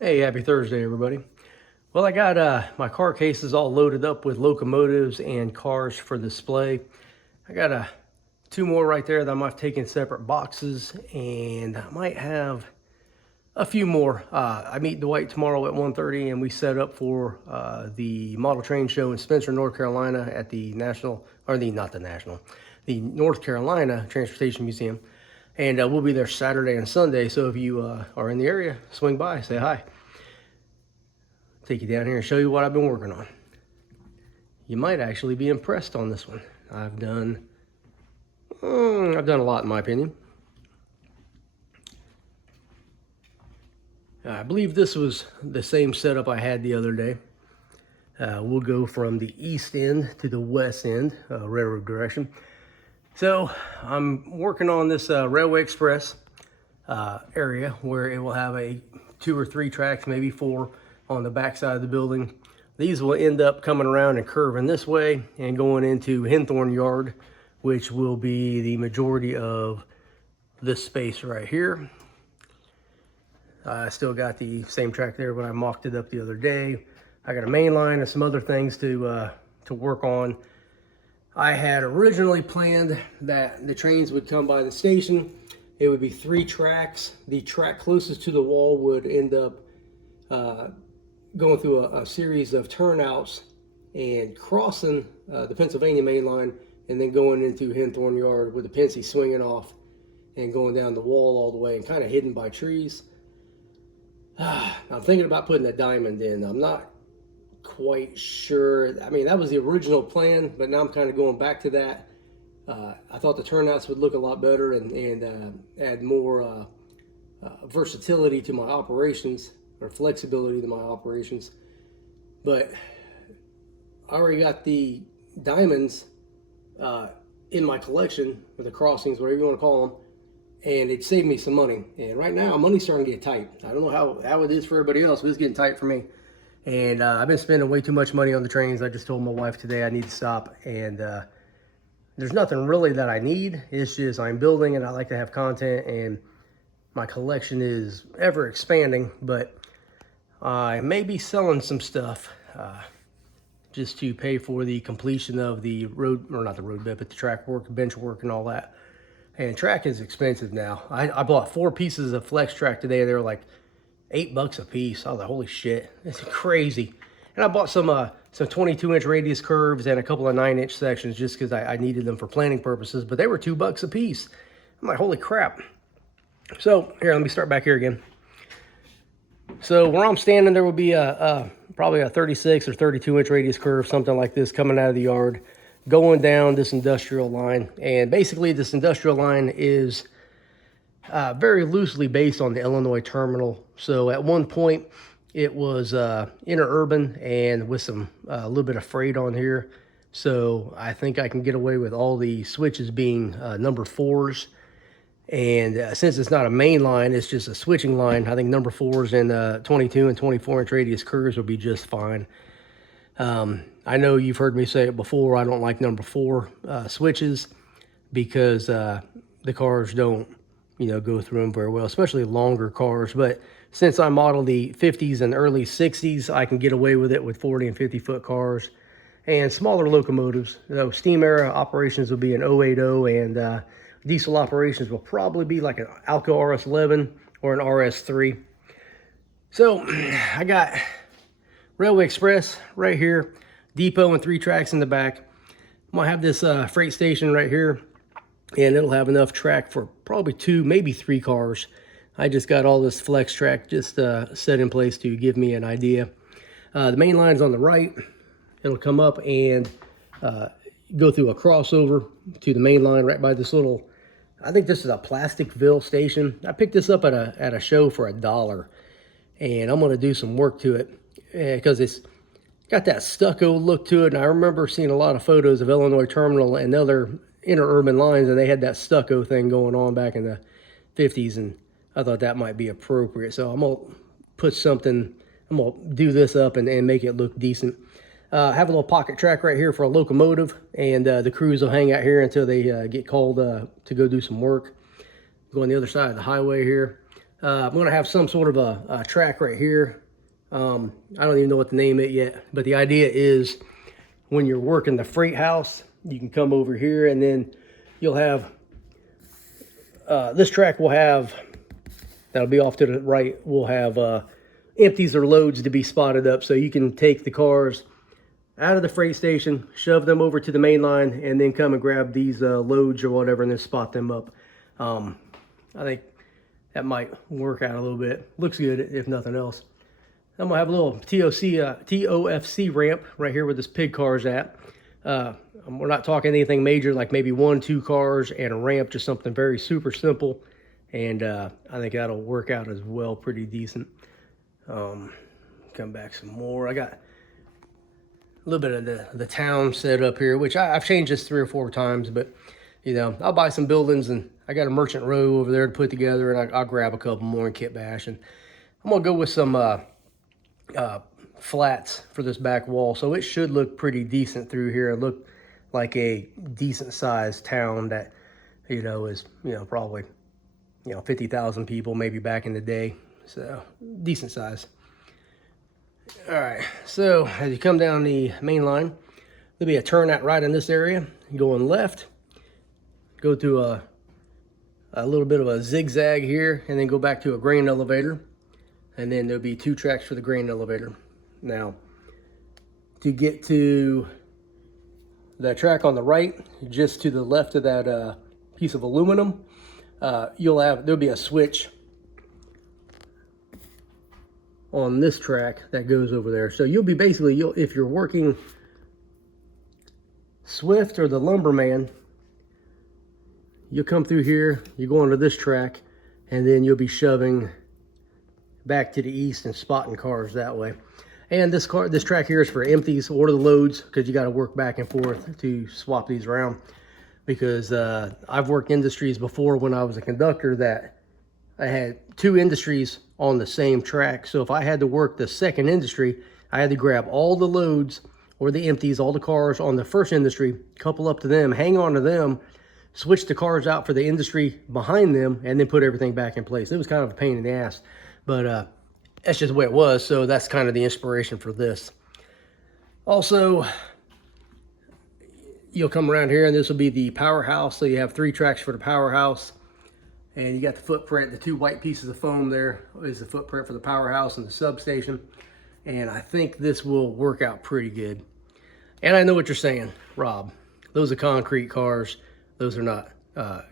Hey, happy Thursday, everybody. Well, I got my car cases all loaded up with locomotives and cars for display. I got two more right there that I might take in separate boxes, and I might have a few more. I meet Dwight tomorrow at 1:30, and we set up for the model train show in Spencer, North Carolina at the National, or the not the National, the North Carolina Transportation Museum. And we'll be there Saturday and Sunday. So if you are in the area, swing by, say hi. Take you down here and show you what I've been working on. You might actually be impressed on this one. I've done a lot in my opinion. I believe this was the same setup I had the other day. We'll go from the east end to the west end, railroad direction. So I'm working on this Railway Express area where it will have a 2 or 3 tracks, maybe 4 on the back side of the building. These will end up coming around and curving this way and going into Henthorn Yard, which will be the majority of this space right here. I still got the same track there, but I mocked it up the other day. I got a main line and some other things to work on. I had originally planned that the trains would come by the station. It would be 3 tracks. The track closest to the wall would end up going through a series of turnouts and crossing the Pennsylvania main line and then going into Henthorn Yard with the Pennsy swinging off and going down the wall all the way and kind of hidden by trees. I'm thinking about putting a diamond in. I'm not quite sure. I mean, that was the original plan, but now I'm kind of going back to that. I thought the turnouts would look a lot better and add more versatility to my operations, or flexibility to my operations. But I already got the diamonds in my collection, or the crossings, whatever you want to call them, and it saved me some money. And right now, money's starting to get tight. I don't know how it is for everybody else, but it's getting tight for me. And I've been spending way too much money on the trains. I just told my wife today I need to stop. And there's nothing really that I need. It's just I'm building and I like to have content, and my collection is ever expanding. But I may be selling some stuff just to pay for the completion of the road, or not the road bed, but the track work, bench work, and all that. And track is expensive now. I bought 4 pieces of flex track today. They were like $8 a piece. I was like, holy shit, it's crazy. And I bought some 22-inch radius curves and a couple of 9-inch sections just because I needed them for planning purposes. But they were $2 a piece. I'm like, holy crap. So here, let me start back here again. So where I'm standing, there will be probably a 36 or 32-inch radius curve, something like this, coming out of the yard, going down this industrial line. And basically this industrial line is very loosely based on the Illinois terminal. So at one point it was interurban and with some a little bit of freight on here. So I think I can get away with all the switches being number 4s. And since it's not a main line, it's just a switching line, I think number 4s and 22 and 24-inch radius curves will be just fine. I know you've heard me say it before, I don't like number 4 switches because the cars don't, go through them very well, especially longer cars. But since I model the 50s and early 60s, I can get away with it with 40 and 50-foot cars and smaller locomotives. So steam era operations will be an 080, and diesel operations will probably be like an Alco RS11 or an RS3. So I got Railway Express right here, depot and 3 tracks in the back. I'm gonna have this freight station right here, and it'll have enough track for probably 2, maybe 3 cars. I just got all this flex track just set in place to give me an idea. The main line's on the right. It'll come up and go through a crossover to the main line right by this little, I think this is a Plasticville station. I picked this up at a show for $1, and I'm gonna do some work to it because it's got that stucco look to it. And I remember seeing a lot of photos of Illinois Terminal and other interurban lines, and they had that stucco thing going on back in the 50s, and I thought that might be appropriate. So I'm gonna put something, I'm gonna do this up and make it look decent. Have a little pocket track right here for a locomotive, and the crews will hang out here until they get called to go do some work. Go on the other side of the highway here. I'm going to have some sort of a track right here. I don't even know what to name it yet, but the idea is when you're working the freight house, you can come over here and then you'll have, this track will have, that'll be off to the right, we'll have empties or loads to be spotted up. So you can take the cars out of the freight station, shove them over to the main line, and then come and grab these loads or whatever and then spot them up. I think that might work out a little bit. Looks good if nothing else. I'm gonna have a little TOFC ramp right here where this pig car is at. We're not talking anything major, like maybe 1-2 cars and a ramp, just something very super simple. And I think that'll work out as well, pretty decent. Come back some more. I got a little bit of the town set up here, which I've changed this 3 or 4 times, but you know, I'll buy some buildings and I got a merchant row over there to put together, and I'll grab a couple more in kit bash. And I'm gonna go with some flats for this back wall, so it should look pretty decent through here and look like a decent sized town that, you know, is, you know, probably, you know, 50,000 people maybe back in the day. So decent size. All right, so as you come down the main line, there'll be a turnout right in this area. Going left, go to a little bit of a zigzag here, and then go back to a grain elevator, and then there'll be 2 tracks for the grain elevator. Now, to get to the track on the right, just to the left of that piece of aluminum, there'll be a switch on this track that goes over there. So you'll be basically, if you're working Swift or the Lumberman, you'll come through here, you go onto this track, and then you'll be shoving back to the east and spotting cars that way. And this track here is for empties or the loads, because you got to work back and forth to swap these around. Because I've worked industries before when I was a conductor that I had 2 industries on the same track. So if I had to work the second industry, I had to grab all the loads or the empties, all the cars on the first industry, couple up to them, hang on to them, switch the cars out for the industry behind them, and then put everything back in place. It was kind of a pain in the ass, but that's just the way it was. So that's kind of the inspiration for this. Also, you'll come around here and this will be the powerhouse. So you have 3 tracks for the powerhouse. And you got the footprint, the 2 white pieces of foam there is the footprint for the powerhouse and the substation. And I think this will work out pretty good. And I know what you're saying, Rob. Those are concrete cars. Those are not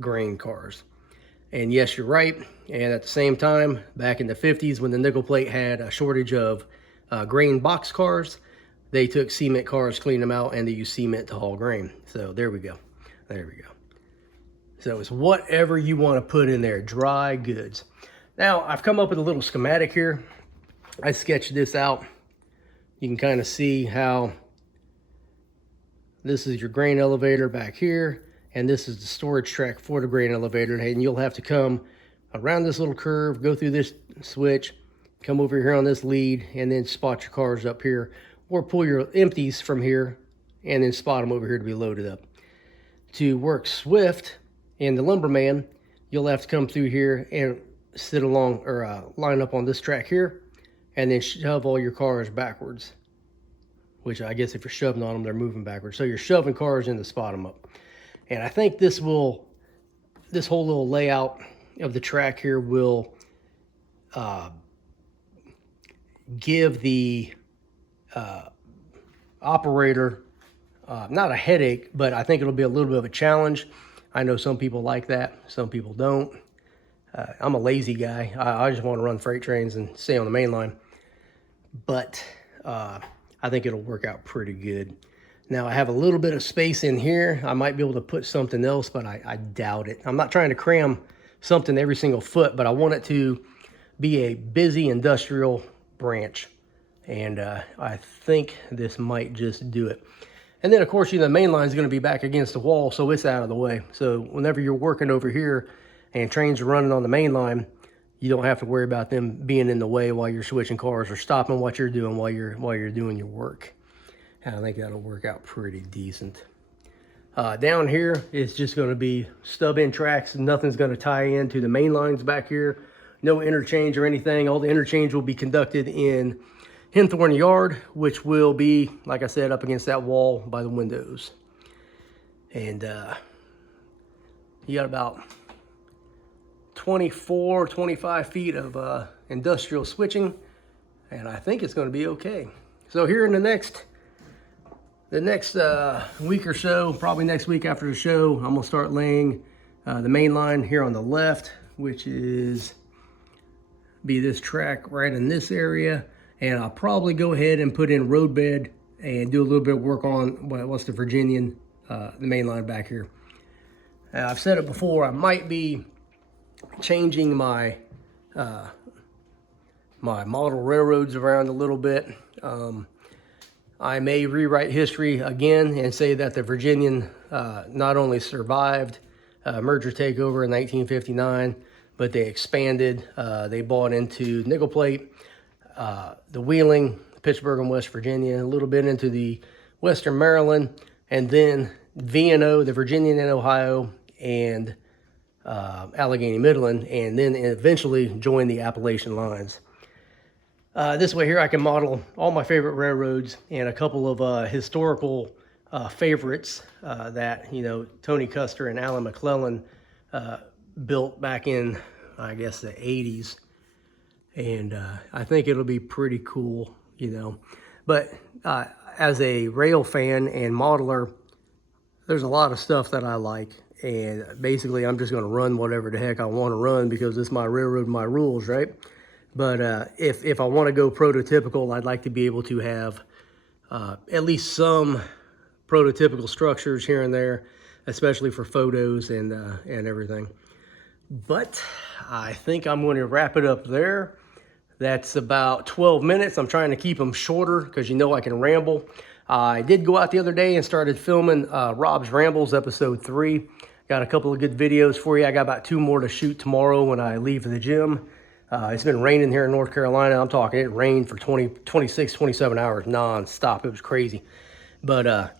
grain cars. And yes, you're right. And at the same time, back in the 50s, when the nickel plate had a shortage of grain box cars, they took cement cars, cleaned them out, and they used cement to haul grain. So there we go. There we go. So it's whatever you want to put in there, dry goods. Now, I've come up with a little schematic here. I sketched this out. You can kind of see how this is your grain elevator back here, and this is the storage track for the grain elevator. And you'll have to come around this little curve, go through this switch, come over here on this lead, and then spot your cars up here, or pull your empties from here and then spot them over here to be loaded up. To work Swift and the Lumberman, you'll have to come through here and sit along or line up on this track here, and then shove all your cars backwards, which I guess if you're shoving on them, they're moving backwards. So you're shoving cars in to spot them up. And I think this whole little layout of the track here will give the operator not a headache, but I think it'll be a little bit of a challenge. I know some people like that, some people don't. I'm a lazy guy. I just want to run freight trains and stay on the main line. But I think it'll work out pretty good. Now I have a little bit of space in here. I might be able to put something else, but I doubt it. I'm not trying to cram something every single foot, but I want it to be a busy industrial branch. And I think this might just do it. And then of course, the main line is going to be back against the wall, so it's out of the way. So whenever you're working over here and trains are running on the main line, you don't have to worry about them being in the way while you're switching cars or stopping what you're doing while you're doing your work. And I think that'll work out pretty decent. Down here, it's just going to be stub-in tracks. Nothing's going to tie into the main lines back here. no interchange or anything. All the interchange will be conducted in Henthorne Yard, which will be, like I said, up against that wall by the windows. And you got about 24, 25 feet of industrial switching, and I think it's going to be okay. So here in the next week or so, probably next week after the show, I'm going to start laying the main line here on the left, which is be this track right in this area. And I'll probably go ahead and put in roadbed and do a little bit of work on what's the Virginian, the main line back here. I've said it before, I might be changing my my model railroads around a little bit. I may rewrite history again and say that the Virginian not only survived merger takeover in 1959, but they expanded. They bought into nickel plate, the Wheeling, Pittsburgh and West Virginia, a little bit into the Western Maryland, and then V&O, the Virginian and Ohio, and Allegheny Midland, and then eventually joined the Appalachian lines. This way here I can model all my favorite railroads and a couple of historical favorites that, you know, Tony Custer and Alan McClellan built back in, I guess, the 80s. And I think it'll be pretty cool, you know. But as a rail fan and modeler, there's a lot of stuff that I like. And basically, I'm just going to run whatever the heck I want to run because it's my railroad, my rules, right? But if I want to go prototypical, I'd like to be able to have at least some prototypical structures here and there, especially for photos and everything. But I think I'm going to wrap it up there. That's about 12 minutes. I'm trying to keep them shorter because you know I can ramble. I did go out the other day and started filming Rob's Rambles episode 3. Got a couple of good videos for you. I got about 2 more to shoot tomorrow when I leave the gym. It's been raining here in North Carolina. I'm talking, it rained for 26, 27 hours non-stop. It was crazy. But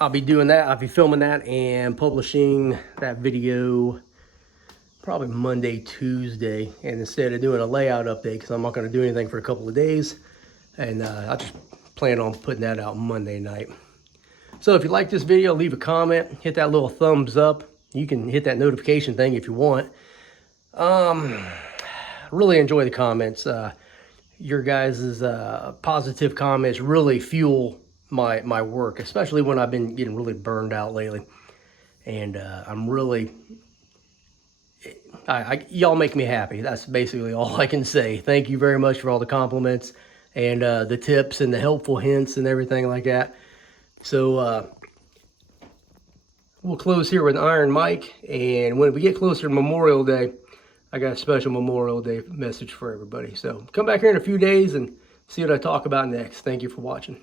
I'll be doing that. I'll be filming that and publishing that video probably Monday, Tuesday. And instead of doing a layout update, because I'm not going to do anything for a couple of days, and I just plan on putting that out Monday night. So if you like this video, leave a comment, hit that little thumbs up. You can hit that notification thing if you want. Really enjoy the comments. Your guys' positive comments really fuel my work, especially when I've been getting really burned out lately. And I'm really, y'all make me happy. That's basically all I can say. Thank you very much for all the compliments and the tips and the helpful hints and everything like that. So we'll close here with Iron Mike, and when we get closer to Memorial Day, I got a special Memorial Day message for everybody. So come back here in a few days and see what I talk about next. Thank you for watching.